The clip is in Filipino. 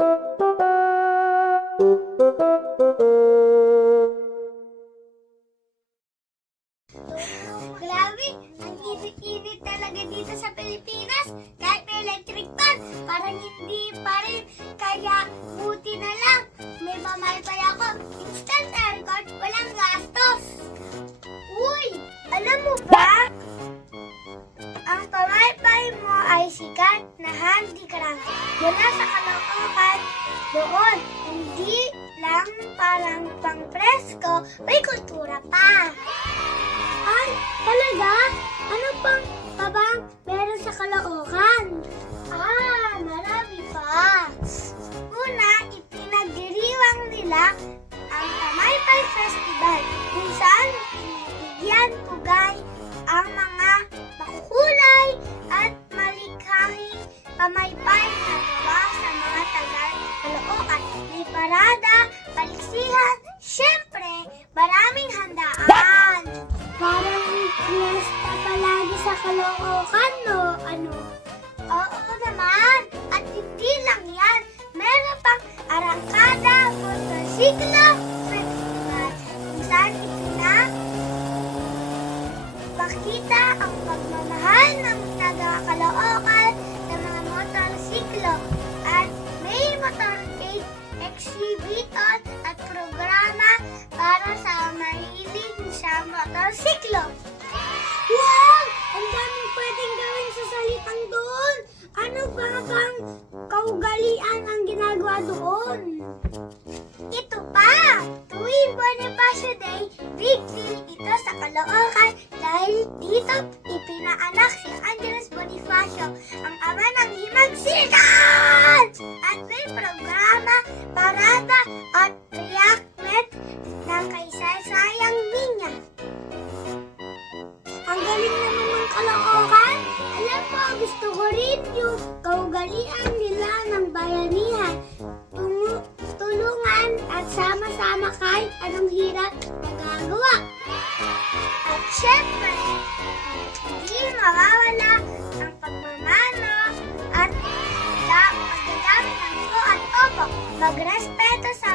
Grabe, ang init-init talaga dito sa Pilipinas. Kahit may electric fan, parang hindi pa rin. Kaya buti na lang, may mamaypay ako. Instant aircon, walang gastos. Uy, alam mo ba? Ang pamaypay mo ay sikat na handicraft mula sa Caloocan. Doon, hindi lang parang pang presko, may kultura pa. Ay, talaga? Ano pang bang meron sa Caloocan? Marami pa. Una, ipinagdiriwang nila ang Pamaypay Festival kung saan binibigyan pugay ang mga makukulay at malikhahing pamaypay na gawa sa mga taga Caloocan. May parada, paliksihan, syempre, maraming handaan. Parang fiesta palagi sa Caloocan, no? Ano? Oo naman. At hindi lang yan. Meron pang Arangkada Motorsiklo Festival kung saan ipinapakita ang pagmamahal ng taga Caloocan sa mga motorsiklo. At may motorcade exhibition at programa para sa mahilig sa motorsiklo. Wow! Ang daming pwedeng gawin sa salitang doon. Ano ba bang kaugalian ang ginagawa doon? Ito pa! Tuwing Bonifacio Day, big deal ito sa Caloocan dahil dito ipinaanak si Angeles Bonifacio, ang ama ng Himagsikan! At may programa, parada at reenactment ng kaisasayang niya. Ang galing naman ng Caloocan. Alam mo, gusto ko rin yung kaugalian nila ng bayanihan. Tulungan at sama-sama kahit anong hirap nagagawa. At syempre, hindi mawawala ang pagmamano at paggagamit ng po at opo. Magrespeto sa